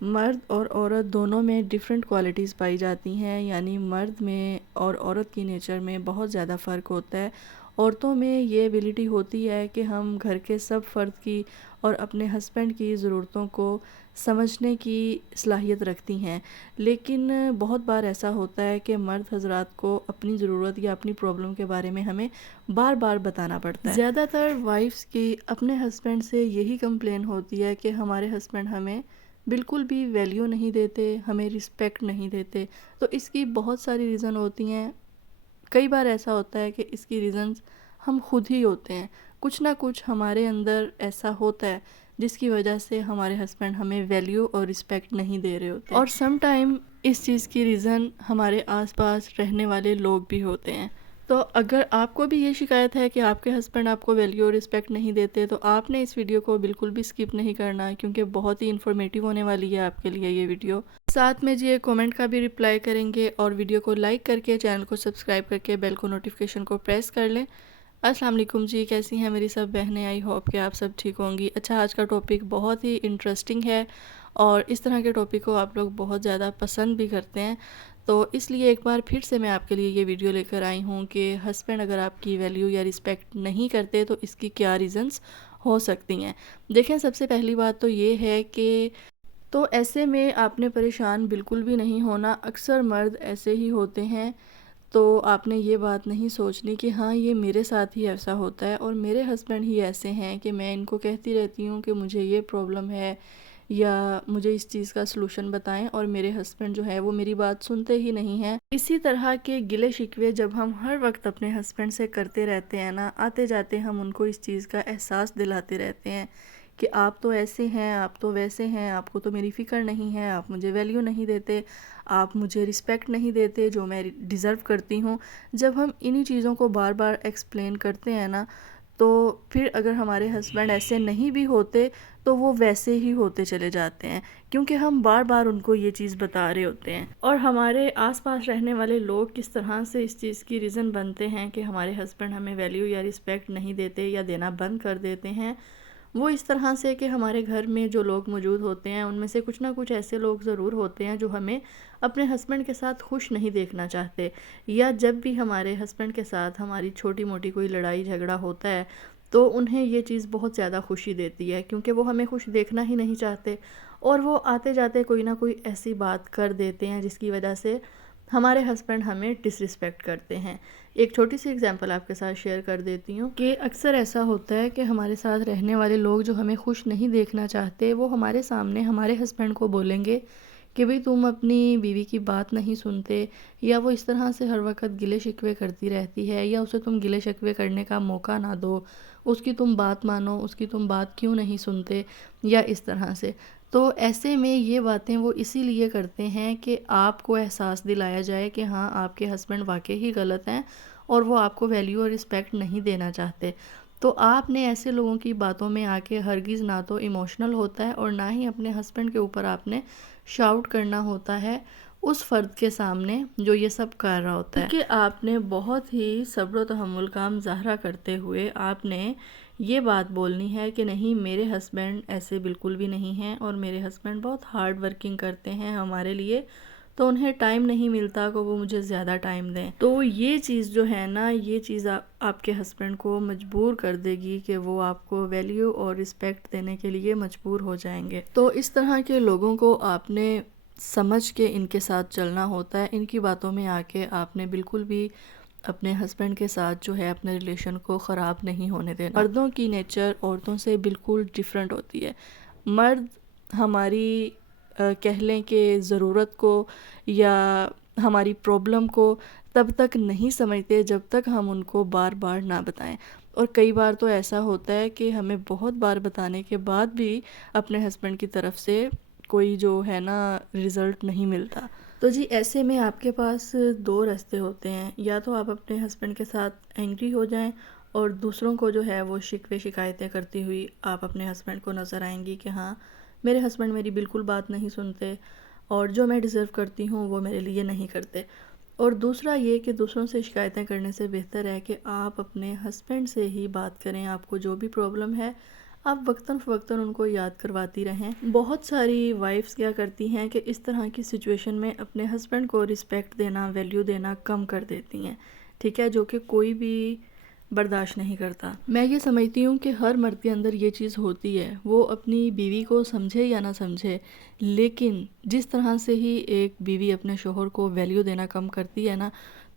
مرد اور عورت دونوں میں ڈیفرنٹ کوالٹیز پائی جاتی ہیں، یعنی مرد میں اور عورت کی نیچر میں بہت زیادہ فرق ہوتا ہے۔ عورتوں میں یہ ایبیلٹی ہوتی ہے کہ ہم گھر کے سب فرد کی اور اپنے ہسبینڈ کی ضرورتوں کو سمجھنے کی صلاحیت رکھتی ہیں، لیکن بہت بار ایسا ہوتا ہے کہ مرد حضرات کو اپنی ضرورت یا اپنی پرابلم کے بارے میں ہمیں بار بار بتانا پڑتا ہے۔ زیادہ تر وائفز کی اپنے ہسبینڈ سے یہی کمپلین ہوتی ہے کہ ہمارے ہسبینڈ ہمیں بالکل بھی ویلیو نہیں دیتے، ہمیں رسپیکٹ نہیں دیتے۔ تو اس کی بہت ساری ریزن ہوتی ہیں۔ کئی بار ایسا ہوتا ہے کہ اس کی ریزنز ہم خود ہی ہوتے ہیں، کچھ نہ کچھ ہمارے اندر ایسا ہوتا ہے جس کی وجہ سے ہمارے ہسبینڈ ہمیں ویلیو اور رسپیکٹ نہیں دے رہے ہوتے، اور سم ٹائم اس چیز کی ریزن ہمارے آس پاس رہنے والے لوگ بھی ہوتے ہیں۔ تو اگر آپ کو بھی یہ شکایت ہے کہ آپ کے ہسبینڈ آپ کو ویلیو اور رسپیکٹ نہیں دیتے، تو آپ نے اس ویڈیو کو بالکل بھی سکپ نہیں کرنا، کیونکہ بہت ہی انفارمیٹیو ہونے والی ہے آپ کے لیے یہ ویڈیو۔ ساتھ میں جی کومنٹ کا بھی رپلائی کریں گے، اور ویڈیو کو لائک کر کے چینل کو سبسکرائب کر کے بیل کو نوٹیفیکیشن کو پریس کر لیں۔ السلام علیکم جی، کیسی ہیں میری سب بہنیں؟ آئی ہوپ کہ آپ سب ٹھیک ہوں گی۔ اچھا، آج کا ٹاپک بہت ہی انٹرسٹنگ ہے، اور اس طرح کے ٹاپک کو آپ لوگ بہت زیادہ پسند بھی کرتے ہیں، تو اس لیے ایک بار پھر سے میں آپ کے لیے یہ ویڈیو لے کر آئی ہوں کہ ہسبینڈ اگر آپ کی ویلیو یا رسپیکٹ نہیں کرتے تو اس کی کیا ریزنز ہو سکتی ہیں۔ دیکھیں، سب سے پہلی بات تو یہ ہے کہ تو ایسے میں آپ نے پریشان بالکل بھی نہیں ہونا۔ اکثر مرد ایسے ہی ہوتے ہیں، تو آپ نے یہ بات نہیں سوچنی کہ ہاں یہ میرے ساتھ ہی ایسا ہوتا ہے اور میرے ہسبینڈ ہی ایسے ہیں کہ میں ان کو کہتی رہتی ہوں کہ مجھے یہ پرابلم ہے یا مجھے اس چیز کا سلوشن بتائیں، اور میرے ہسبینڈ جو ہے وہ میری بات سنتے ہی نہیں ہیں۔ اسی طرح کے گلے شکوے جب ہم ہر وقت اپنے ہسبینڈ سے کرتے رہتے ہیں نا، آتے جاتے ہم ان کو اس چیز کا احساس دلاتے رہتے ہیں کہ آپ تو ایسے ہیں، آپ تو ویسے ہیں، آپ کو تو میری فکر نہیں ہے، آپ مجھے ویلیو نہیں دیتے، آپ مجھے رسپیکٹ نہیں دیتے جو میں ڈیزرو کرتی ہوں۔ جب ہم انہی چیزوں کو بار بار ایکسپلین کرتے ہیں نا، تو پھر اگر ہمارے ہسبینڈ ایسے نہیں بھی ہوتے تو وہ ویسے ہی ہوتے چلے جاتے ہیں، کیونکہ ہم بار بار ان کو یہ چیز بتا رہے ہوتے ہیں۔ اور ہمارے آس پاس رہنے والے لوگ کس طرح سے اس چیز کی ریزن بنتے ہیں کہ ہمارے ہسبینڈ ہمیں ویلیو یا رسپیکٹ نہیں دیتے یا دینا بند کر دیتے ہیں، وہ اس طرح سے کہ ہمارے گھر میں جو لوگ موجود ہوتے ہیں ان میں سے کچھ نہ کچھ ایسے لوگ ضرور ہوتے ہیں جو ہمیں اپنے ہسبینڈ کے ساتھ خوش نہیں دیکھنا چاہتے، یا جب بھی ہمارے ہسبینڈ کے ساتھ ہماری چھوٹی موٹی کوئی لڑائی جھگڑا ہوتا ہے تو انہیں یہ چیز بہت زیادہ خوشی دیتی ہے، کیونکہ وہ ہمیں خوش دیکھنا ہی نہیں چاہتے، اور وہ آتے جاتے کوئی نہ کوئی ایسی بات کر دیتے ہیں جس کی وجہ سے ہمارے ہسبینڈ ہمیں ڈس رسپیکٹ کرتے ہیں۔ ایک چھوٹی سی اگزامپل آپ کے ساتھ شیئر کر دیتی ہوں کہ اکثر ایسا ہوتا ہے کہ ہمارے ساتھ رہنے والے لوگ جو ہمیں خوش نہیں دیکھنا چاہتے، وہ ہمارے سامنے ہمارے ہسبینڈ کو بولیں گے کہ بھئی تم اپنی بیوی کی بات نہیں سنتے، یا وہ اس طرح سے ہر وقت گلے شکوے کرتی رہتی ہے، یا اسے تم گلے شکوے کرنے کا موقع نہ دو، اس کی تم بات مانو، اس کی تم بات کیوں نہیں سنتے، یا اس طرح سے۔ تو ایسے میں یہ باتیں وہ اسی لیے کرتے ہیں کہ آپ کو احساس دلایا جائے کہ ہاں آپ کے ہسبینڈ واقعی ہی غلط ہیں اور وہ آپ کو ویلیو اور رسپیکٹ نہیں دینا چاہتے۔ تو آپ نے ایسے لوگوں کی باتوں میں آ کے ہرگز نہ تو ایموشنل ہوتا ہے، اور نہ ہی اپنے ہسبینڈ کے اوپر آپ نے شاؤٹ کرنا ہوتا ہے اس فرد کے سامنے جو یہ سب کر رہا ہوتا ہے، کیونکہ آپ نے بہت ہی صبر و تحمل کا مظاہرہ کرتے ہوئے آپ نے یہ بات بولنی ہے کہ نہیں، میرے ہسبینڈ ایسے بالکل بھی نہیں ہیں، اور میرے ہسبینڈ بہت ہارڈ ورکنگ کرتے ہیں ہمارے لیے، تو انہیں ٹائم نہیں ملتا کہ وہ مجھے زیادہ ٹائم دیں۔ تو یہ چیز جو ہے نا، یہ چیز آپ کے ہسبینڈ کو مجبور کر دے گی کہ وہ آپ کو ویلیو اور رسپیکٹ دینے کے لیے مجبور ہو جائیں گے۔ تو اس طرح کے لوگوں کو آپ نے سمجھ کے ان کے ساتھ چلنا ہوتا ہے، ان کی باتوں میں آ کے آپ نے بالکل بھی اپنے ہسبینڈ کے ساتھ جو ہے اپنے ریلیشن کو خراب نہیں ہونے دینا۔ مردوں کی نیچر عورتوں سے بالکل ڈیفرنٹ ہوتی ہے۔ مرد ہماری کہہ لیں کہ ضرورت کو یا ہماری پرابلم کو تب تک نہیں سمجھتے جب تک ہم ان کو بار بار نہ بتائیں، اور کئی بار تو ایسا ہوتا ہے کہ ہمیں بہت بار بتانے کے بعد بھی اپنے ہسبینڈ کی طرف سے کوئی جو ہے نا رزلٹ نہیں ملتا۔ تو جی ایسے میں آپ کے پاس دو راستے ہوتے ہیں، یا تو آپ اپنے ہسبینڈ کے ساتھ اینگری ہو جائیں اور دوسروں کو جو ہے وہ شکوے شکایتیں کرتی ہوئی آپ اپنے ہسبینڈ کو نظر آئیں گی کہ ہاں میرے ہسبینڈ میری بالکل بات نہیں سنتے، اور جو میں ڈیزرو کرتی ہوں وہ میرے لیے نہیں کرتے۔ اور دوسرا یہ کہ دوسروں سے شکایتیں کرنے سے بہتر ہے کہ آپ اپنے ہسبینڈ سے ہی بات کریں، آپ کو جو بھی پرابلم ہے آپ وقتاً فوقتاً ان کو یاد کرواتی رہیں۔ بہت ساری وائفز کیا کرتی ہیں کہ اس طرح کی سچویشن میں اپنے ہسبینڈ کو رسپیکٹ دینا، ویلیو دینا کم کر دیتی ہیں، ٹھیک ہے، جو کہ کوئی بھی برداشت نہیں کرتا۔ میں یہ سمجھتی ہوں کہ ہر مرد کے اندر یہ چیز ہوتی ہے، وہ اپنی بیوی کو سمجھے یا نہ سمجھے، لیکن جس طرح سے ہی ایک بیوی اپنے شوہر کو ویلیو دینا کم کرتی ہے نا،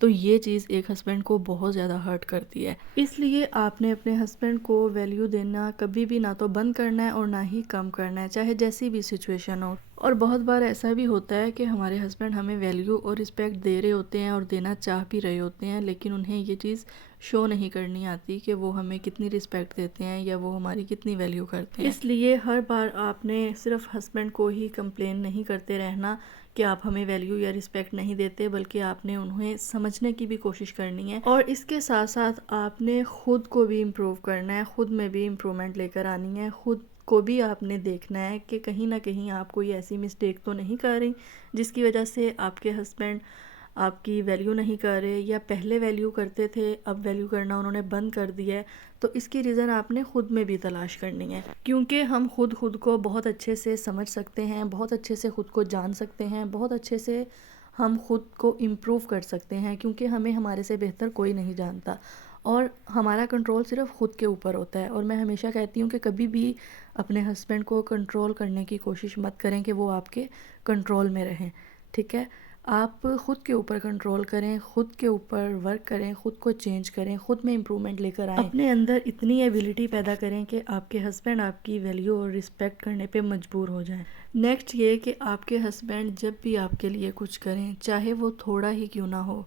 تو یہ چیز ایک ہسبینڈ کو بہت زیادہ ہرٹ کرتی ہے۔ اس لیے آپ نے اپنے ہسبینڈ کو ویلیو دینا کبھی بھی نہ تو بند کرنا ہے اور نہ ہی کم کرنا ہے، چاہے جیسی بھی سچویشن ہو۔ اور بہت بار ایسا بھی ہوتا ہے کہ ہمارے ہسبینڈ ہمیں ویلیو اور رسپیکٹ دے رہے ہوتے ہیں اور دینا چاہ بھی رہے ہوتے ہیں، لیکن انہیں یہ چیز شو نہیں کرنی آتی کہ وہ ہمیں کتنی رسپیکٹ دیتے ہیں یا وہ ہماری کتنی ویلیو کرتے ہیں۔ اس لیے ہر بار آپ نے صرف ہسبینڈ کو ہی کمپلین نہیں کرتے رہنا کہ آپ ہمیں ویلیو یا رسپیکٹ نہیں دیتے، بلکہ آپ نے انہیں سمجھنے کی بھی کوشش کرنی ہے، اور اس کے ساتھ ساتھ آپ نے خود کو بھی امپروو کرنا ہے، خود میں بھی امپرومنٹ لے کر آنی ہے، خود کو بھی آپ نے دیکھنا ہے کہ کہیں نہ کہیں آپ کوئی ایسی مسٹیک تو نہیں کر رہی جس کی وجہ سے آپ کے ہسبینڈ آپ کی ویلیو نہیں کر رہے، یا پہلے ویلیو کرتے تھے اب ویلیو کرنا انہوں نے بند کر دیا ہے۔ تو اس کی ریزن آپ نے خود میں بھی تلاش کرنی ہے، کیونکہ ہم خود کو بہت اچھے سے سمجھ سکتے ہیں، بہت اچھے سے خود کو جان سکتے ہیں، بہت اچھے سے ہم خود کو امپروو کر سکتے ہیں، کیونکہ ہمیں ہمارے سے بہتر کوئی نہیں جانتا، اور ہمارا کنٹرول صرف خود کے اوپر ہوتا ہے۔ اور میں ہمیشہ کہتی ہوں کہ کبھی بھی اپنے ہسبینڈ کو کنٹرول کرنے کی کوشش مت کریں کہ وہ آپ کے کنٹرول میں رہیں، ٹھیک ہے۔ آپ خود کے اوپر کنٹرول کریں، خود کے اوپر ورک کریں، خود کو چینج کریں، خود میں امپرومنٹ لے کر آئیں، اپنے اندر اتنی ایبیلٹی پیدا کریں کہ آپ کے ہسبینڈ آپ کی ویلیو اور رسپیکٹ کرنے پہ مجبور ہو جائیں۔ نیکسٹ یہ کہ آپ کے ہسبینڈ جب بھی آپ کے لیے کچھ کریں، چاہے وہ تھوڑا ہی کیوں نہ ہو،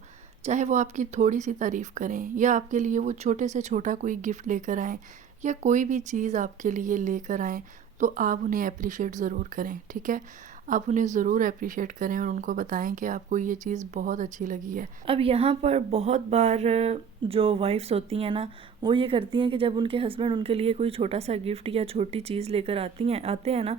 چاہے وہ آپ کی تھوڑی سی تعریف کریں، یا آپ کے لیے وہ چھوٹے سے چھوٹا کوئی گفٹ لے کر آئیں، یا کوئی بھی چیز آپ کے لیے لے کر آئیں، تو آپ انہیں اپریشیٹ ضرور کریں، ٹھیک ہے۔ آپ انہیں ضرور اپریشیٹ کریں اور ان کو بتائیں کہ آپ کو یہ چیز بہت اچھی لگی ہے۔ اب یہاں پر بہت بار جو وائفز ہوتی ہیں نا، وہ یہ کرتی ہیں کہ جب ان کے ہسبینڈ ان کے لیے کوئی چھوٹا سا گفٹ یا چھوٹی چیز لے کر آتے ہیں نا،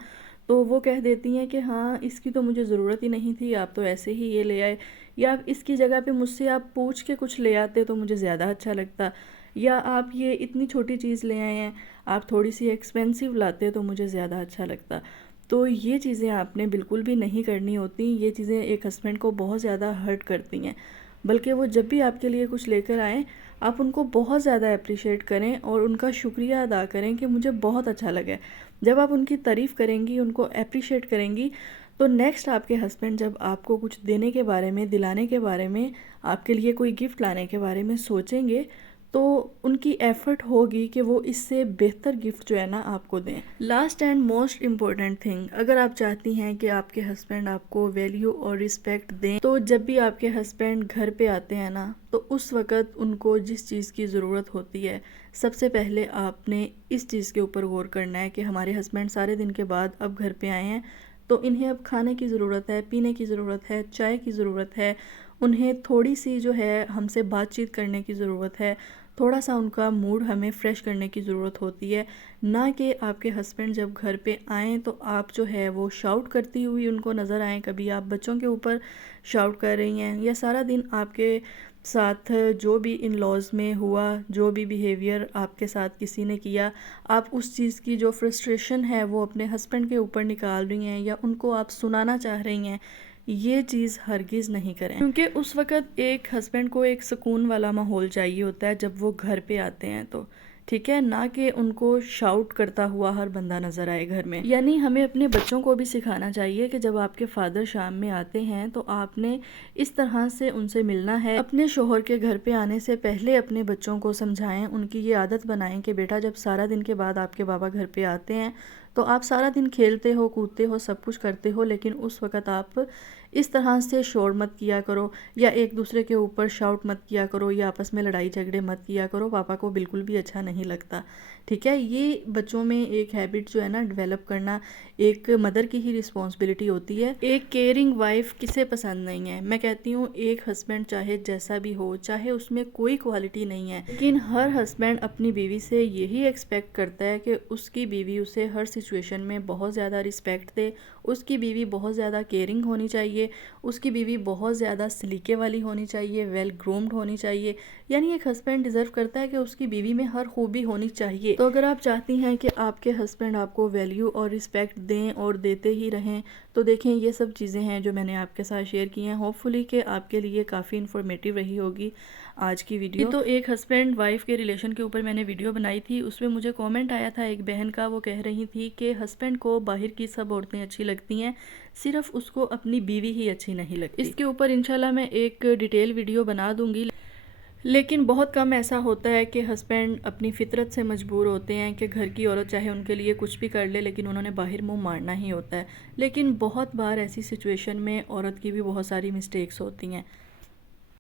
تو وہ کہہ دیتی ہیں کہ ہاں اس کی تو مجھے ضرورت ہی نہیں تھی، آپ تو ایسے ہی یہ لے آئے، یا اس کی جگہ پہ مجھ سے آپ پوچھ کے کچھ لے آتے تو مجھے زیادہ اچھا لگتا، یا آپ یہ اتنی چھوٹی چیز لے آئے ہیں، آپ تھوڑی سی ایکسپینسو لاتے تو مجھے زیادہ اچھا لگتا۔ تو یہ چیزیں آپ نے بالکل بھی نہیں کرنی ہوتی، یہ چیزیں ایک ہسبینڈ کو بہت زیادہ ہرٹ کرتی ہیں، بلکہ وہ جب بھی آپ کے لیے کچھ لے کر آئیں، آپ ان کو بہت زیادہ اپریشیٹ کریں اور ان کا شکریہ ادا کریں کہ مجھے بہت اچھا لگا۔ جب آپ ان کی تعریف کریں گی، ان کو اپریشیٹ کریں گی، تو نیکسٹ آپ کے ہسبینڈ جب آپ کو کچھ دینے کے بارے میں، دلانے کے بارے میں، آپ کے لیے کوئی گفٹ لانے کے بارے میں سوچیں گے، تو ان کی ایفرٹ ہوگی کہ وہ اس سے بہتر گفٹ جو ہے نا آپ کو دیں۔ Last and most important thing, اگر آپ چاہتی ہیں کہ آپ کے ہسبینڈ آپ کو ویلیو اور رسپیکٹ دیں، تو جب بھی آپ کے ہسبینڈ گھر پہ آتے ہیں نا، تو اس وقت ان کو جس چیز کی ضرورت ہوتی ہے، سب سے پہلے آپ نے اس چیز کے اوپر غور کرنا ہے کہ ہمارے ہسبینڈ سارے دن کے بعد اب گھر پہ آئے ہیں، تو انہیں اب کھانے کی ضرورت ہے، پینے کی ضرورت ہے، چائے کی ضرورت ہے، انہیں تھوڑی سی جو ہے ہم سے بات چیت کرنے کی ضرورت ہے، تھوڑا سا ان کا موڈ ہمیں فریش کرنے کی ضرورت ہوتی ہے، نہ کہ آپ کے ہسبینڈ جب گھر پہ آئیں تو آپ جو ہے وہ شاؤٹ کرتی ہوئی ان کو نظر آئیں، کبھی آپ بچوں کے اوپر شاؤٹ کر رہی ہیں، یا سارا دن آپ کے ساتھ جو بھی ان لاز میں ہوا، جو بھی بیہیویئر آپ کے ساتھ کسی نے کیا، آپ اس چیز کی جو فرسٹریشن ہے وہ اپنے ہسبینڈ کے اوپر نکال رہی ہیں، یا ان کو آپ سنانا چاہ رہی ہیں۔ یہ چیز ہرگز نہیں کریں، کیونکہ اس وقت ایک ہسبینڈ کو ایک سکون والا ماحول چاہیے ہوتا ہے جب وہ گھر پہ آتے ہیں، تو ٹھیک ہے، نہ کہ ان کو شاؤٹ کرتا ہوا ہر بندہ نظر آئے گھر میں۔ یعنی ہمیں اپنے بچوں کو بھی سکھانا چاہیے کہ جب آپ کے فادر شام میں آتے ہیں تو آپ نے اس طرح سے ان سے ملنا ہے۔ اپنے شوہر کے گھر پہ آنے سے پہلے اپنے بچوں کو سمجھائیں، ان کی یہ عادت بنائیں کہ بیٹا جب سارا دن کے بعد آپ کے بابا گھر پہ آتے ہیں تو آپ سارا دن کھیلتے ہو، کودتے ہو، سب کچھ کرتے ہو، لیکن اس وقت آپ اس طرح سے شور مت کیا کرو، یا ایک دوسرے کے اوپر شاؤٹ مت کیا کرو، یا آپس میں لڑائی جھگڑے مت کیا کرو، پاپا کو بالکل بھی اچھا نہیں لگتا، ٹھیک ہے۔ یہ بچوں میں ایک ہیبٹ جو ہے نا ڈیولپ کرنا ایک مدر کی ہی رسپانسبلٹی ہوتی ہے۔ ایک کیئرنگ وائف کسے پسند نہیں ہے؟ میں کہتی ہوں ایک ہسبینڈ چاہے جیسا بھی ہو، چاہے اس میں کوئی کوالٹی نہیں ہے، لیکن ہر ہسبینڈ اپنی بیوی سے یہی ایکسپیکٹ کرتا ہے کہ اس کی بیوی اسے ہر سچویشن میں بہت زیادہ رسپیکٹ دے، اس کی بیوی بہت زیادہ کیئرنگ ہونی چاہیے، اس کی بیوی بہت زیادہ سلیقے والی ہونی چاہیے، ویل گرومڈ ہونی چاہیے. یعنی ایک ہسبینڈ ڈیزرو کرتا ہے کہ اس کی بیوی میں ہر خوبی ہونی چاہیے. تو اگر آپ چاہتی ہیں کہ آپ کے ہسبینڈ آپ کو ویلیو اور رسپیکٹ دیں اور دیتے ہی رہیں، تو دیکھیں یہ سب چیزیں ہیں جو میں نے آپ کے ساتھ شیئر کی ہیں. ہوپ فلی کہ آپ کے لیے کافی انفارمیٹیو رہی ہوگی آج کی ویڈیو. تو ایک ہسبینڈ وائف کے ریلیشن کے اوپر میں نے ویڈیو بنائی تھی، اس میں مجھے کومنٹ آیا تھا ایک بہن کا. وہ کہہ رہی تھی کہ ہسبینڈ کو باہر کی سب عورتیں اچھی لگتی ہیں، صرف اس کو اپنی بیوی ہی اچھی نہیں لگتی. اس کے اوپر انشاءاللہ میں ایک ڈیٹیل ویڈیو بنا دوں گی. لیکن بہت کم ایسا ہوتا ہے کہ ہسبینڈ اپنی فطرت سے مجبور ہوتے ہیں کہ گھر کی عورت چاہے ان کے لیے کچھ بھی کر لے لیکن انہوں نے باہر منہ مارنا ہی ہوتا ہے. لیکن بہت بار ایسی سچویشن میں عورت کی بھی بہت ساری مسٹیکس ہوتی ہیں.